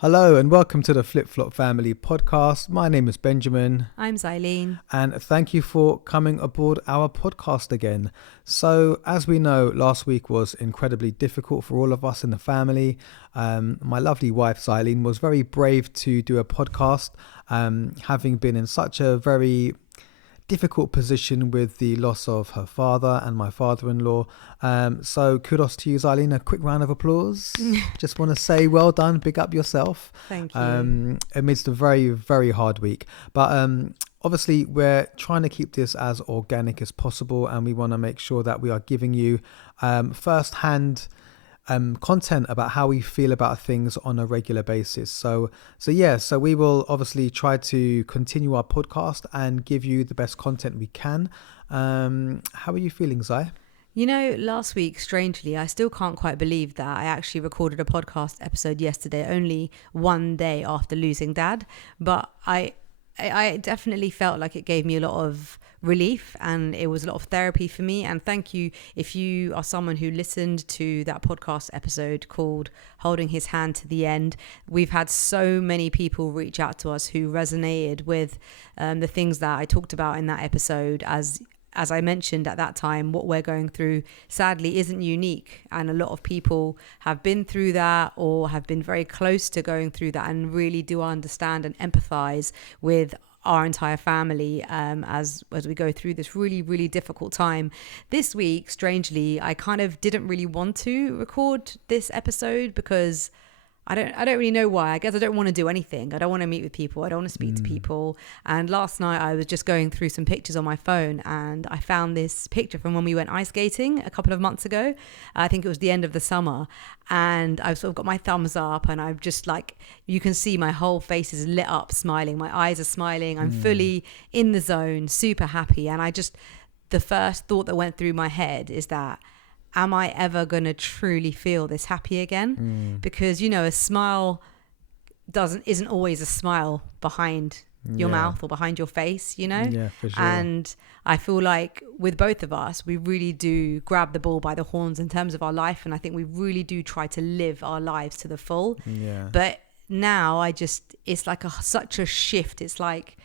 Hello and welcome to the Flip Flop Family podcast. My name is Benjamin. I'm Xylene. And thank you for coming aboard our podcast again. So, as we know, last week was incredibly difficult for all of us in the family. My lovely wife, Xylene, was very brave to do a podcast, having been in such a very difficult position with the loss of her father and my father-in-law. So kudos to you, Xylene. A quick round of applause. Just want to say well done, big up yourself. Thank you. Amidst a very, very hard week. But obviously we're trying to keep this as organic as possible, and we want to make sure that we are giving you first-hand content about how we feel about things on a regular basis. So we will obviously try to continue our podcast and give you the best content we can. How are you feeling, Zai? You know, last week, strangely, I still can't quite believe that I actually recorded a podcast episode yesterday, only one day after losing Dad. But I definitely felt like it gave me a lot of relief, and it was a lot of therapy for me. And thank you if you are someone who listened to that podcast episode called Holding His Hand to the End. We've had so many people reach out to us who resonated with the things that I talked about in that episode. As I mentioned at that time, what we're going through sadly isn't unique, and a lot of people have been through that or have been very close to going through that and really do understand and empathize with our entire family as we go through this really, really difficult time. This week, strangely, I kind of didn't really want to record this episode because I don't really know why. I guess I don't want to do anything. I don't want to meet with people. I don't want to speak to people. And last night I was just going through some pictures on my phone, and I found this picture from when we went ice skating a couple of months ago. I think it was the end of the summer. And I've sort of got my thumbs up, and I've just like, you can see my whole face is lit up smiling. My eyes are smiling. I'm fully in the zone, super happy. And the first thought that went through my head is that, am I ever going to truly feel this happy again? Because, you know, a smile isn't always a smile behind your mouth or behind your face, you know? Yeah, for sure. And I feel like with both of us, we really do grab the bull by the horns in terms of our life. And I think we really do try to live our lives to the full. Yeah. But now it's like such a shift. It's like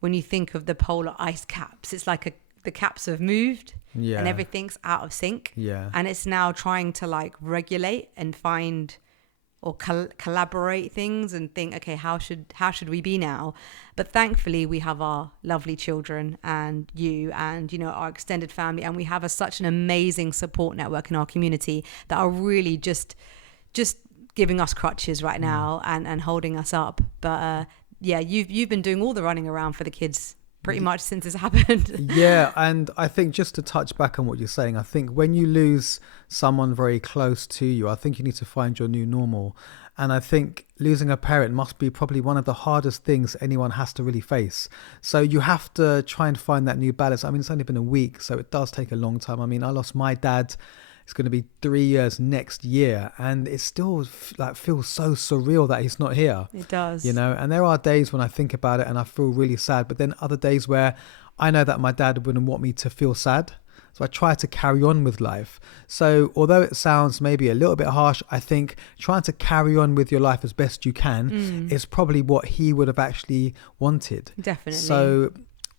when you think of the polar ice caps, it's like the caps have moved. Yeah. And everything's out of sync. Yeah. And it's now trying to like regulate and find or collaborate things and think, okay, how should we be now? But thankfully we have our lovely children and you and, you know, our extended family, and we have such an amazing support network in our community that are really just giving us crutches right now and holding us up. But yeah, you've been doing all the running around for the kids pretty much since this happened. Yeah, and I think just to touch back on what you're saying, I think when you lose someone very close to you, I think you need to find your new normal. And I think losing a parent must be probably one of the hardest things anyone has to really face. So you have to try and find that new balance. I mean, it's only been a week, so it does take a long time. I mean, I lost my dad. It's going to be 3 years next year, and it still feels so surreal that he's not here. It does. You know, and there are days when I think about it and I feel really sad, but then other days where I know that my dad wouldn't want me to feel sad. So I try to carry on with life. So although it sounds maybe a little bit harsh, I think trying to carry on with your life as best you can is probably what he would have actually wanted. Definitely. So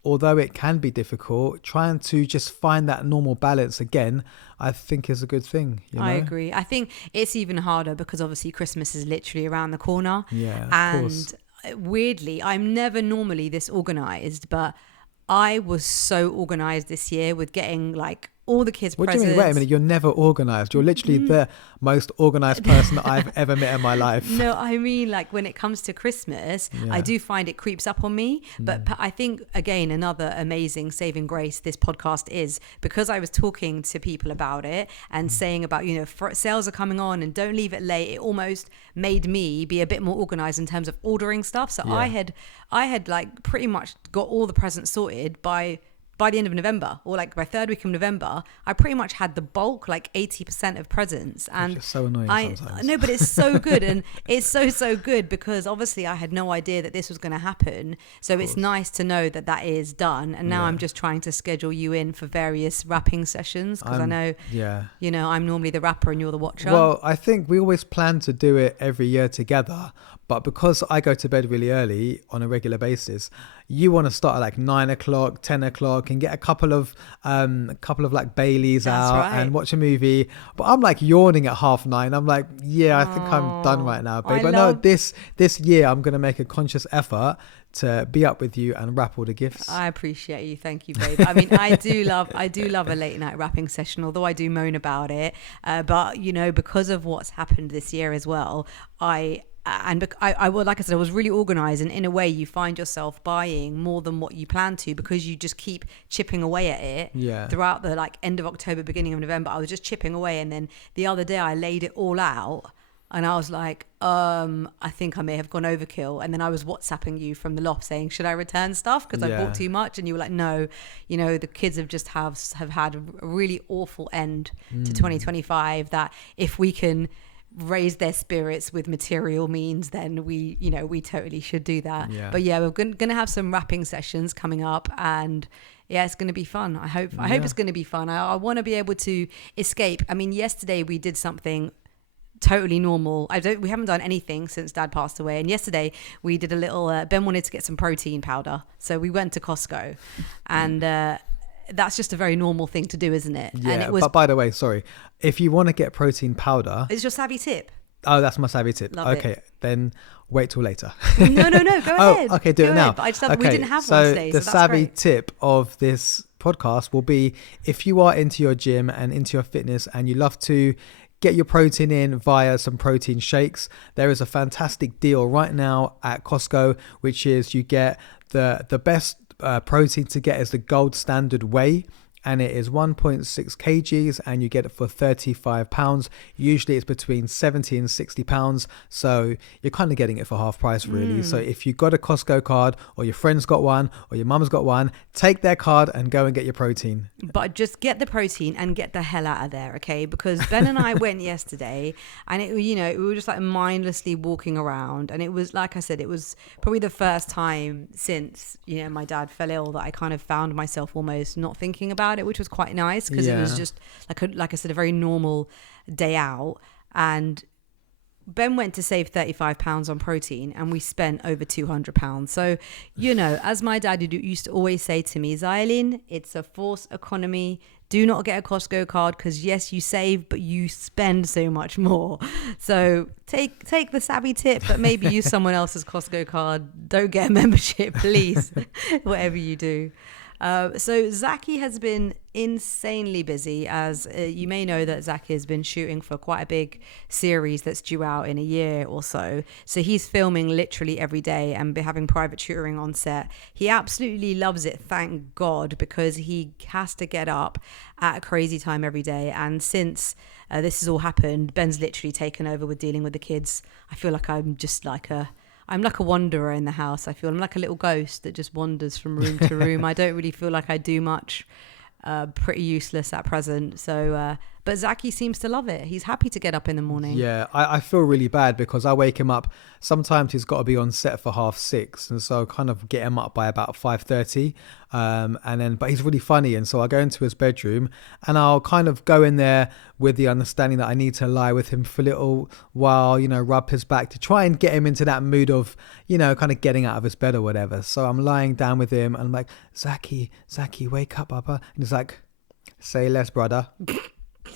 although it can be difficult, trying to just find that normal balance again, I think is a good thing. You know? I agree. I think it's even harder because obviously Christmas is literally around the corner. Yeah, of course. Weirdly, I'm never normally this organized, but I was so organized this year with getting like all the kids' What presents. do you mean? Wait a minute, you're never organised. You're literally the most organised person that I've ever met in my life. No, I mean, like when it comes to Christmas, I do find it creeps up on me. But I think, again, another amazing saving grace this podcast is because I was talking to people about it and saying about, you know, sales are coming on and don't leave it late. It almost made me be a bit more organised in terms of ordering stuff. So I had like pretty much got all the presents sorted by the end of November, or like by third week of November, I pretty much had the bulk, like 80% of presents. And it's so annoying sometimes. No, but it's so good. And it's so good because obviously I had no idea that this was going to happen. So it's nice to know that that is done. And now I'm just trying to schedule you in for various wrapping sessions because I know, you know, I'm normally the wrapper and you're the watcher. Well, I think we always plan to do it every year together. But because I go to bed really early on a regular basis, you want to start at like 9 o'clock, 10 o'clock and get a couple of like Baileys That's out right. and watch a movie. But I'm like yawning at 9:30. I'm like, yeah, I think I'm done right now, babe. I But no, love- this year I'm going to make a conscious effort to be up with you and wrap all the gifts. I appreciate you. Thank you, babe. I mean, I do love a late night wrapping session, although I do moan about it. But you know, because of what's happened this year as well, I will, like I said, I was really organized, and in a way you find yourself buying more than what you plan to because you just keep chipping away at it. Yeah. Throughout the like end of October, beginning of November, I was just chipping away, and then the other day I laid it all out. And I was like, I think I may have gone overkill. And then I was WhatsApping you from the loft saying, should I return stuff? Because I Yeah. bought too much. And you were like, no, you know, the kids have just have had a really awful end to 2025 that if we can raise their spirits with material means, then we totally should do that. Yeah. But yeah, we're going to have some wrapping sessions coming up, and yeah, it's going to be fun. I hope it's going to be fun. I want to be able to escape. I mean, yesterday we did something totally normal. We haven't done anything since Dad passed away, and yesterday we did a little Ben wanted to get some protein powder, so we went to Costco, and that's just a very normal thing to do, isn't it? Yeah, and it was but by the way, sorry, if you want to get protein powder, it's your savvy tip. oh, that's my savvy tip. Love Okay, it. then wait till later. No, go ahead. Oh, okay, do Go it now. ahead. But I just thought we didn't have one today, the so that's savvy great. tip of this podcast will be if you are into your gym and into your fitness and you love to get your protein in via some protein shakes, there is a fantastic deal right now at Costco, which is you get the best protein to get is the gold standard whey, and it is 1.6 kgs and you get it for £35. Usually it's between £70 and £60, so you're kind of getting it for half price really. So if you've got a Costco card or your friend's got one or your mum's got one, take their card and go and get your protein. But just get the protein and get the hell out of there, okay? Because Ben and I went yesterday, and we were just like mindlessly walking around, and it was like I said, it was probably the first time since my dad fell ill that I kind of found myself almost not thinking about it, which was quite nice because it was Yeah. just like I said, a very normal day out. And Ben went to save £35 on protein, and we spent over £200. So, as my dad used to always say to me, Xylene, it's a false economy. Do not get a Costco card because yes, you save, but you spend so much more. So take the savvy tip, but maybe use someone else's Costco card. Don't get a membership, please. Whatever you do. So Zaki has been insanely busy, as you may know that Zaki has been shooting for quite a big series that's due out in a year or so. So he's filming literally every day and having private tutoring on set. He absolutely loves it, thank God, because he has to get up at a crazy time every day. And since this has all happened, Ben's literally taken over with dealing with the kids. I feel like I'm like a wanderer in the house. I'm like a little ghost that just wanders from room to room. I don't really feel like I do much. Pretty useless at present. So, but Zaki seems to love it. He's happy to get up in the morning. Yeah, I feel really bad because I wake him up. Sometimes he's got to be on set for 6:30, and so I kind of get him up by about 5:30. But he's really funny, and so I go into his bedroom and I'll kind of go in there with the understanding that I need to lie with him for a little while, rub his back to try and get him into that mood of, kind of getting out of his bed or whatever. So I'm lying down with him and I'm like, Zaki, wake up, Papa. And he's like, say less, brother.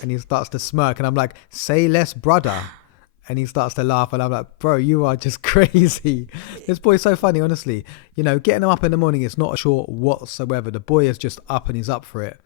And he starts to smirk and I'm like, say less, brother. And he starts to laugh and I'm like, bro, you are just crazy. This boy's so funny, honestly. Getting him up in the morning is not a chore whatsoever. The boy is just up and he's up for it,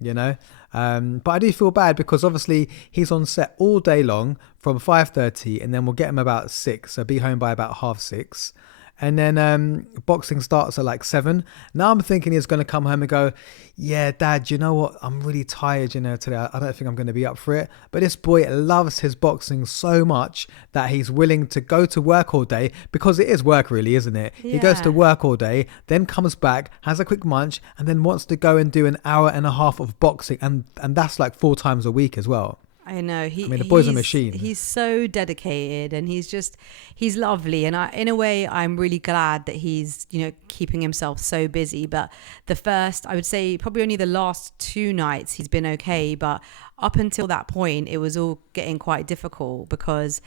But I do feel bad because obviously he's on set all day long from 5:30 and then we'll get him about 6. So be home by about 6:30. And then boxing starts at like 7. Now I'm thinking he's going to come home and go, yeah, Dad, you know what? I'm really tired, today. I don't think I'm going to be up for it. But this boy loves his boxing so much that he's willing to go to work all day, because it is work really, isn't it? Yeah. He goes to work all day, then comes back, has a quick munch, and then wants to go and do an hour and a half of boxing. And that's like 4 times a week as well. I know. The boy's a machine. He's so dedicated, and he's lovely. And in a way, I'm really glad that he's, keeping himself so busy. But I would say probably only the last 2 nights he's been okay. But up until that point, it was all getting quite difficult because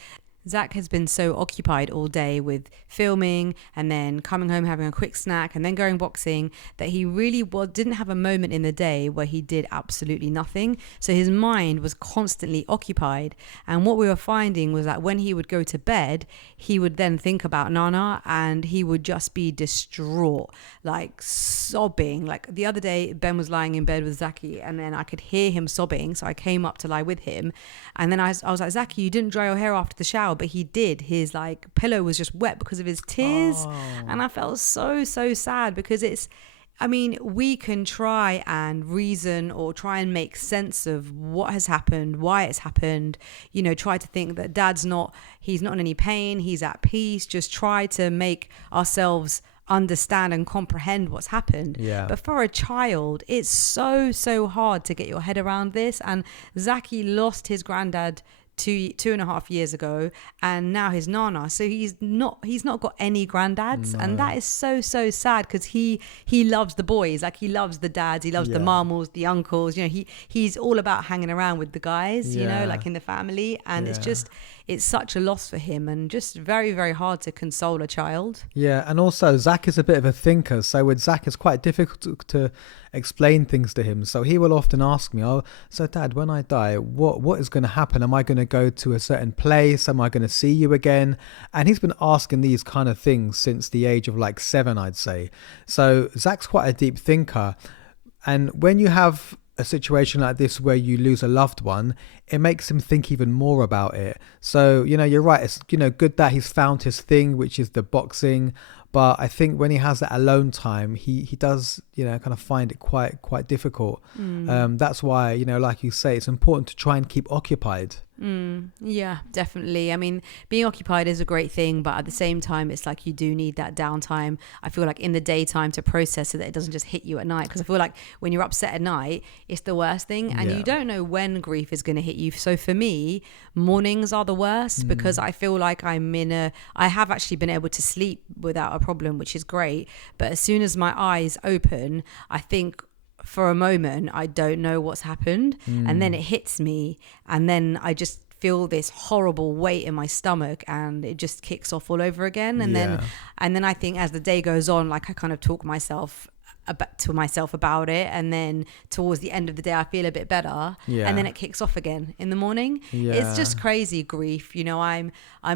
Zach has been so occupied all day with filming and then coming home, having a quick snack and then going boxing, that he really didn't have a moment in the day where he did absolutely nothing. So his mind was constantly occupied. And what we were finding was that when he would go to bed, he would then think about Nana and he would just be distraught, like sobbing. Like the other day, Ben was lying in bed with Zaki and then I could hear him sobbing. So I came up to lie with him. And then I was like, Zaki, you didn't dry your hair after the shower, but he did. His like pillow was just wet because of his tears. And I felt so sad because we can try and reason or try and make sense of what has happened, why it's happened, try to think that he's not in any pain, he's at peace, just try to make ourselves understand and comprehend what's happened. But for a child, it's so hard to get your head around this. And Zaki lost his granddad 2.5 years ago, and now his Nana, so he's not got any granddads. No. And that is so sad because he loves the boys, like he loves the dads, he loves the mamas, the uncles, he's all about hanging around with the guys, like in the family. And it's such a loss for him and just very, very hard to console a child. And also Zach is a bit of a thinker, so with Zach it's quite difficult to explain things to him. So he will often ask me, so Dad, when I die, what is going to happen? Am I going to go to a certain place? Am I going to see you again? And he's been asking these kind of things since the age of like 7, I'd say. So Zach's quite a deep thinker. And when you have a situation like this where you lose a loved one, it makes him think even more about it. So, you're right. It's, good that he's found his thing, which is the boxing. But I think when he has that alone time, he does, kind of find it quite difficult. That's why, like you say, it's important to try and keep occupied. Yeah, definitely. I mean, being occupied is a great thing, but at the same time, it's like you do need that downtime. I feel like in the daytime to process so that it doesn't just hit you at night. Because I feel like when you're upset at night, it's the worst thing. And you don't know when grief is going to hit you. So for me, mornings are the worst because I feel like I have actually been able to sleep without a problem, which is great. But as soon as my eyes open, I think for a moment, I don't know what's happened. And then it hits me. And then I just feel this horrible weight in my stomach and it just kicks off all over again. And then I think as the day goes on, like I kind of talk to myself about it. And then towards the end of the day, I feel a bit better. And then it kicks off again in the morning. It's just crazy grief. I'm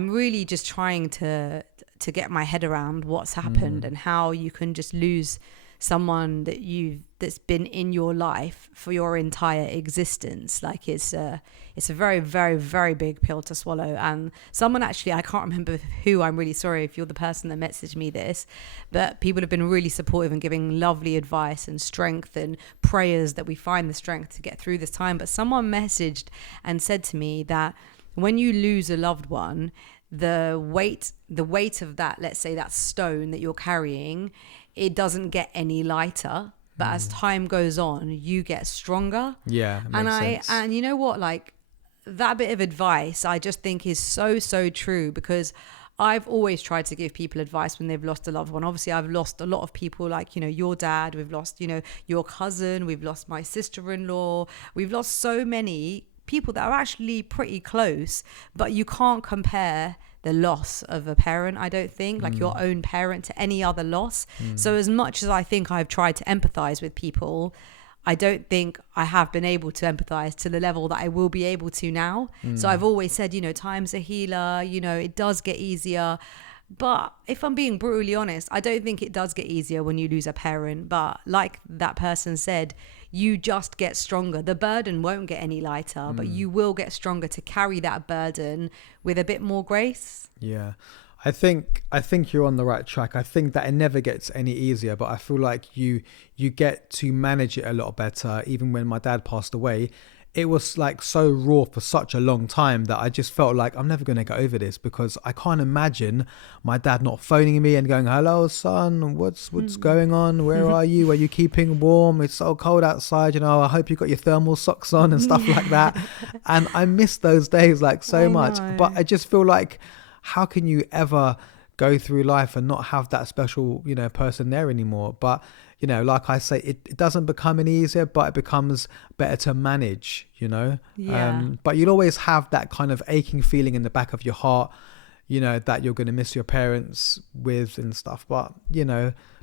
really just trying to get my head around what's happened and how you can just lose someone that's been in your life for your entire existence. Like it's a very, very, very big pill to swallow. And someone actually, I can't remember who, I'm really sorry if you're the person that messaged me this, but people have been really supportive and giving lovely advice and strength and prayers that we find the strength to get through this time. But someone messaged and said to me that when you lose a loved one, the weight of that, let's say that stone that you're carrying, it doesn't get any lighter, but as time goes on, you get stronger. And you know what, like that bit of advice I just think is so true, because I've always tried to give people advice when they've lost a loved one. Obviously, I've lost a lot of people, like, your dad, we've lost, your cousin, we've lost my sister-in-law, we've lost so many people that are actually pretty close, but you can't compare the loss of a parent, I don't think, like your own parent, to any other loss. So as much as I think I've tried to empathize with people, I don't think I have been able to empathize to the level that I will be able to now. So I've always said, time's a healer, it does get easier. But if I'm being brutally honest, I don't think it does get easier when you lose a parent. But like that person said, you just get stronger. The burden won't get any lighter, but you will get stronger to carry that burden with a bit more grace. Yeah. I think you're on the right track. I think that it never gets any easier, but I feel like you get to manage it a lot better. Even when my dad passed away, it was like so raw for such a long time that I just felt like I'm never going to get over this, because I can't imagine my dad not phoning me and going, hello son, what's going on, where are you keeping warm, it's so cold outside, I hope you got your thermal socks on and stuff like that. And I miss those days like so much. But I just feel like, how can you ever go through life and not have that special, person there anymore. But, like I say, it doesn't become any easier, but it becomes better to manage, Yeah. But you'll always have that kind of aching feeling in the back of your heart, that you're going to miss your parents with and stuff. But,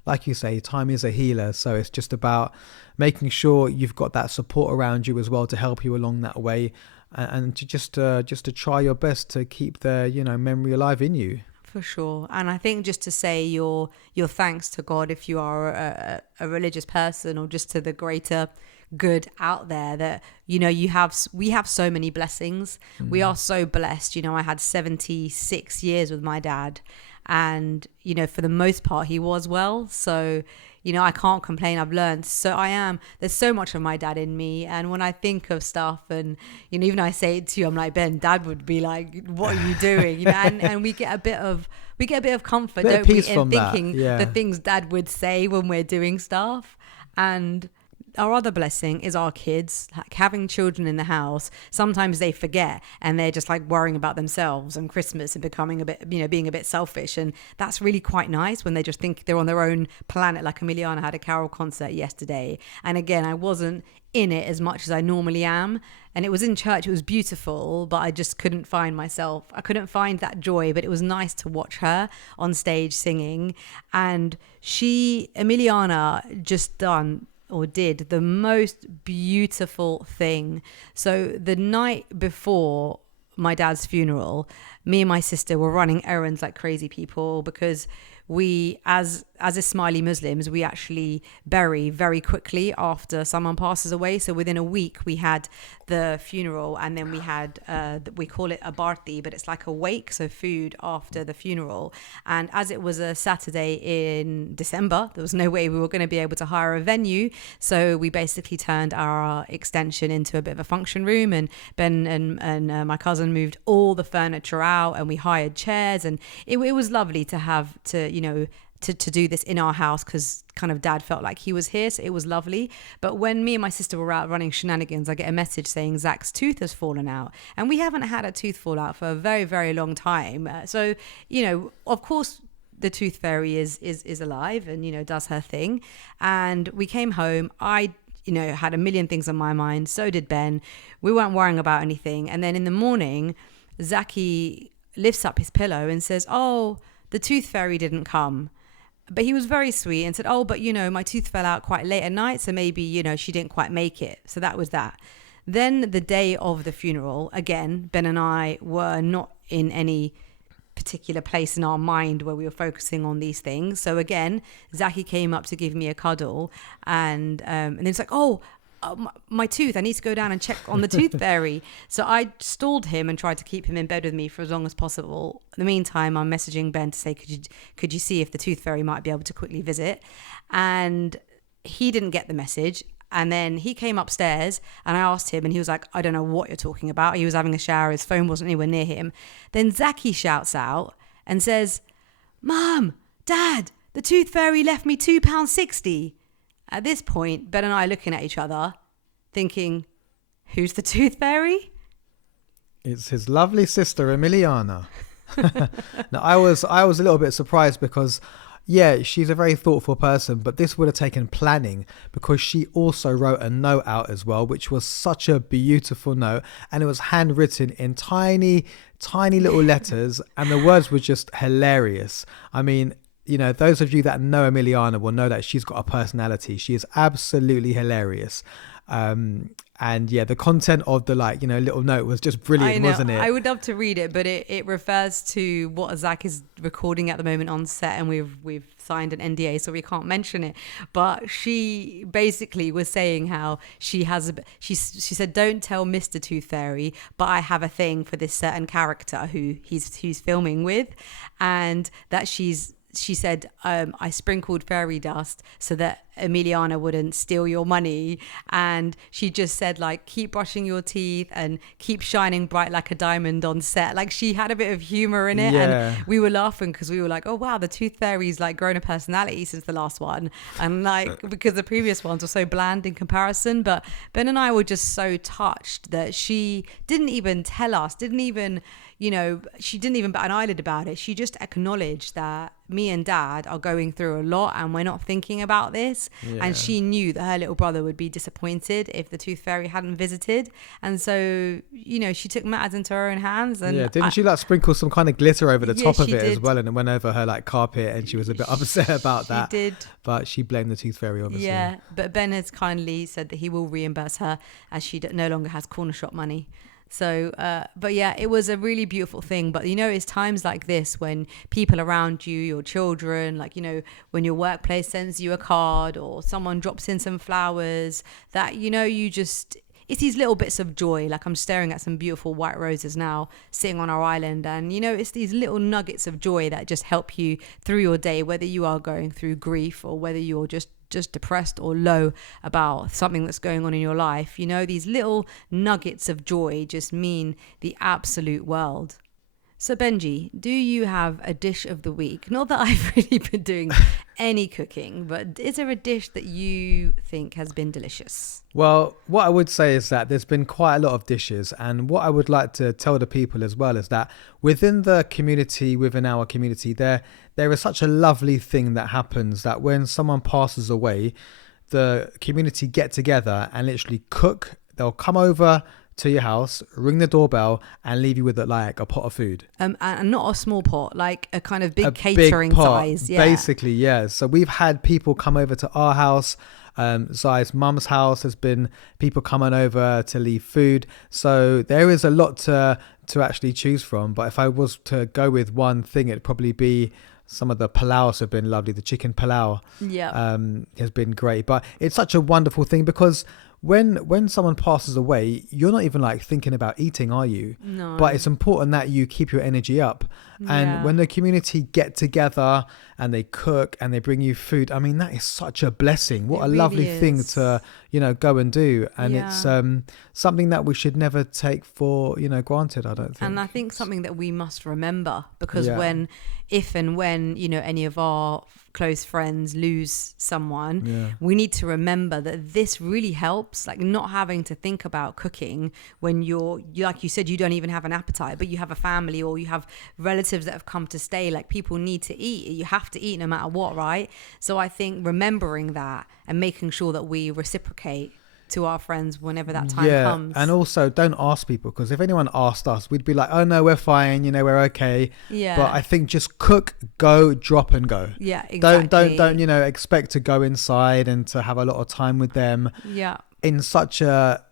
like you say, time is a healer. So it's just about making sure you've got that support around you as well to help you along that way, and to just to try your best to keep the, memory alive in you. For sure. And I think just to say your thanks to God, if you are a religious person, or just to the greater good out there, that we have so many blessings. We are so blessed. I had 76 years with my dad, and for the most part he was well, so I can't complain. I've learned, there's so much of my dad in me. And when I think of stuff, and, even I say it to you, I'm like, Ben, Dad would be like, what are you doing? And we get a bit of comfort, don't we, in thinking the things Dad would say when we're doing stuff. And our other blessing is our kids. Like, having children in the house, sometimes they forget and they're just like worrying about themselves and Christmas and becoming a bit, being a bit selfish. And that's really quite nice when they just think they're on their own planet. Like Emiliana had a carol concert yesterday, and again, I wasn't in it as much as I normally am, and it was in church. It was beautiful, but I just couldn't find myself. I couldn't find that joy. But it was nice to watch her on stage singing. And Emiliana did the most beautiful thing. So the night before my dad's funeral, me and my sister were running errands like crazy people, because we, as Ismaili Muslims, we actually bury very quickly after someone passes away. So within a week we had the funeral, and then we had we call it a barti, but it's like a wake, so food after the funeral. And as it was a Saturday in December, there was no way we were going to be able to hire a venue, so we basically turned our extension into a bit of a function room, and Ben and my cousin moved all the furniture out, and we hired chairs, and it was lovely to have to do this in our house, because kind of Dad felt like he was here, so it was lovely. But when me and my sister were out running shenanigans, I get a message saying Zach's tooth has fallen out, and we haven't had a tooth fall out for a very, very long time. So of course the tooth fairy is alive and does her thing. And we came home. I had a million things on my mind, so did Ben. We weren't worrying about anything. And then in the morning, Zaki lifts up his pillow and says, "Oh, the tooth fairy didn't come." But he was very sweet and said, "Oh, but my tooth fell out quite late at night, so maybe she didn't quite make it." So that was that. Then the day of the funeral, again, Ben and I were not in any particular place in our mind where we were focusing on these things. So again, Zaki came up to give me a cuddle, and then it's like, "Oh, my tooth, I need to go down and check on the tooth fairy." So I stalled him and tried to keep him in bed with me for as long as possible. In the meantime, I'm messaging Ben to say, could you see if the tooth fairy might be able to quickly visit? And he didn't get the message. And then he came upstairs and I asked him, and he was like, "I don't know what you're talking about." He was having a shower, his phone wasn't anywhere near him. Then Zaki shouts out and says, "Mum, Dad, the tooth fairy left me £2.60. At this point, Ben and I are looking at each other, thinking, who's the tooth fairy? It's his lovely sister, Emiliana. Now, I was a little bit surprised because, yeah, she's a very thoughtful person, but this would have taken planning, because she also wrote a note out as well, which was such a beautiful note, and it was handwritten in tiny, tiny little letters, and the words were just hilarious. I mean, those of you that know Emiliana will know that she's got a personality. She is absolutely hilarious. And yeah, the content of the little note was just brilliant, wasn't it? I would love to read it, but it refers to what Zach is recording at the moment on set, and we've signed an NDA, so we can't mention it. But she basically was saying how she said, "Don't tell Mr. Tooth Fairy, but I have a thing for this certain character who he's filming with," and that she said, "I sprinkled fairy dust so that Emiliana wouldn't steal your money." And she just said, "Keep brushing your teeth and keep shining bright like a diamond on set." She had a bit of humor in it. Yeah. And we were laughing because we were like, "Oh wow, the tooth fairy's grown a personality since the last one." And because the previous ones were so bland in comparison. But Ben and I were just so touched that she didn't even tell us, didn't even you know, she didn't even bat an eyelid about it. She just acknowledged that me and dad are going through a lot and we're not thinking about this. Yeah. And she knew that her little brother would be disappointed if the tooth fairy hadn't visited. And so, you know, she took matters into her own hands. And didn't she like sprinkle some kind of glitter over the top of it as did. well, and it went over her like carpet, and she was a bit upset about that. She did. But she blamed the tooth fairy, obviously. Yeah, but Ben has kindly said that he will reimburse her as she no longer has corner shop money. So, but yeah, it was a really beautiful thing. But, you know, it's times like this when people around you, your children, like, you know, when your workplace sends you a card or someone drops in some flowers, that, you know, it's these little bits of joy. Like, I'm staring at some beautiful white roses now sitting on our island. And, you know, it's these little nuggets of joy that just help you through your day, whether you are going through grief or whether you're just depressed or low about something that's going on in your life. You know, these little nuggets of joy just mean the absolute world. So Benji, do you have a dish of the week? Not that I've really been doing any cooking, but is there a dish that you think has been delicious? Well, what I would say is that there's been quite a lot of dishes, and what I would like to tell the people as well is that within our community, there is such a lovely thing that happens, that when someone passes away, the community get together and literally cook. They'll come over to your house, ring the doorbell, and leave you with like a pot of food. And not a small pot, like a kind of big catering size. Yeah. Basically, yeah. So we've had people come over to our house. Zai's mum's house has been people coming over to leave food. So there is a lot to actually choose from. But if I was to go with one thing, it'd probably be some of the palaus have been lovely. The chicken palau has been great. But it's such a wonderful thing because when someone passes away, you're not even like thinking about eating, are you? No. But it's important that you keep your energy up. And when the community get together and they cook and they bring you food, I mean, that is such a blessing. What a lovely thing to, you know, go and do. And it's something that we should never take for, you know, granted, I don't think. And I think something that we must remember, because if and when, you know, any of our close friends lose someone, we need to remember that this really helps, like not having to think about cooking when you're, like you said, you don't even have an appetite, but you have a family or you have relatives that have come to stay. Like, people need to eat. You have to eat no matter what, right? So I think remembering that and making sure that we reciprocate to our friends whenever that time comes. And also don't ask people, because if anyone asked us, we'd be like, oh no, we're fine, you know, we're okay. But I think just cook, go, drop and go. Exactly. Don't you know, expect to go inside and to have a lot of time with them in such a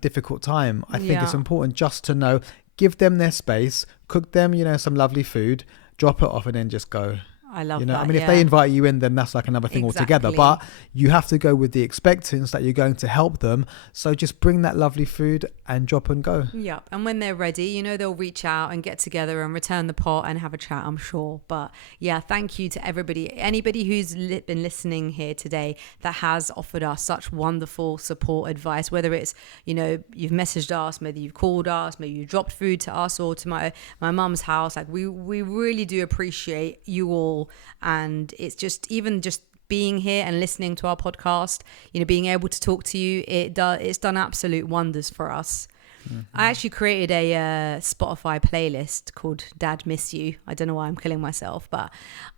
difficult time. I think it's important just to know, give them their space, cook them, you know, some lovely food, drop it off and then just go. I love that. I mean, if they invite you in, then that's like another thing altogether. But you have to go with the expectance that you're going to help them. So just bring that lovely food and drop and go. Yeah. And when they're ready, you know, they'll reach out and get together and return the pot and have a chat, I'm sure. But yeah, thank you to anybody who's been listening here today that has offered us such wonderful support advice, whether it's, you know, you've messaged us, maybe you've called us, maybe you dropped food to us or to my mum's house. Like, we really do appreciate you all. And it's just being here and listening to our podcast, you know, being able to talk to you, it's done absolute wonders for us. I actually created a Spotify playlist called Dad Miss You. I don't know why I'm killing myself, but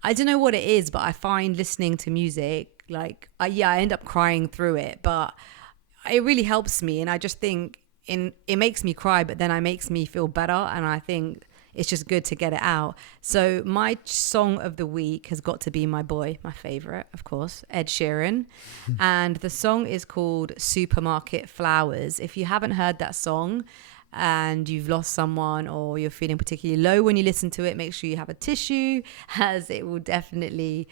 I don't know what it is, but I find listening to music, like, I end up crying through it, but it really helps me. And I just think it makes me cry, but then it makes me feel better. And I think it's just good to get it out. So my song of the week has got to be my favorite, of course, Ed Sheeran. And the song is called Supermarket Flowers. If you haven't heard that song and you've lost someone or you're feeling particularly low when you listen to it, make sure you have a tissue, as it will definitely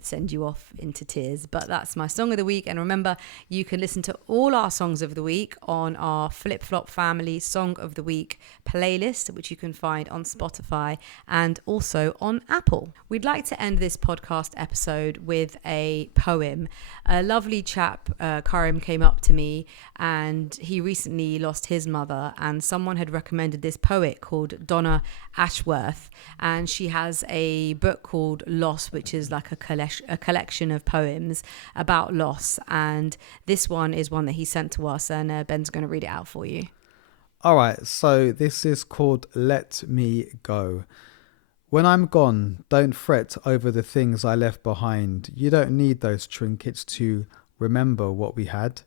send you off into tears. But that's my song of the week. And remember, you can listen to all our songs of the week on our Flip Flop Family Song of the Week playlist, which you can find on Spotify and also on Apple. We'd like to end this podcast episode with a poem. A lovely chap, Karim, came up to me, and he recently lost his mother, and someone had recommended this poet called Donna Ashworth, and she has a book called Loss, which is like a collection of poems about loss, and this one is one that he sent to us, and Ben's going to read it out for you. All right, so this is called Let Me Go. When I'm gone, don't fret over the things I left behind. You don't need those trinkets to remember what we had.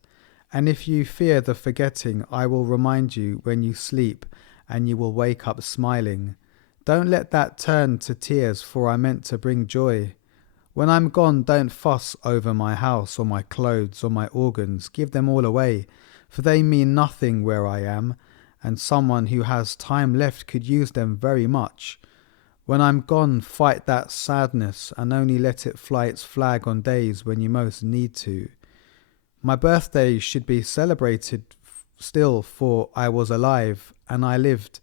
And if you fear the forgetting, I will remind you when you sleep and you will wake up smiling. Don't let that turn to tears, for I meant to bring joy. When I'm gone, don't fuss over my house or my clothes or my organs. Give them all away, for they mean nothing where I am, and someone who has time left could use them very much. When I'm gone, fight that sadness and only let it fly its flag on days when you most need to. My birthday should be celebrated still, for I was alive and I lived,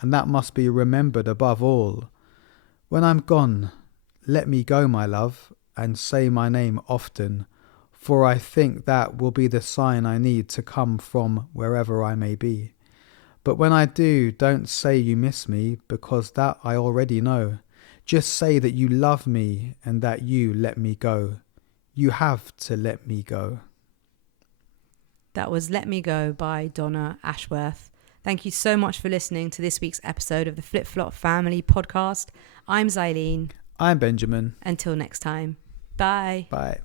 and that must be remembered above all. When I'm gone, let me go, my love, and say my name often, for I think that will be the sign I need to come from wherever I may be. But when I do, don't say you miss me, because that I already know. Just say that you love me and that you let me go. You have to let me go. That was Let Me Go by Donna Ashworth. Thank you so much for listening to this week's episode of the Flip Flop Family Podcast. I'm Xylene. I'm Benjamin. Until next time. Bye. Bye.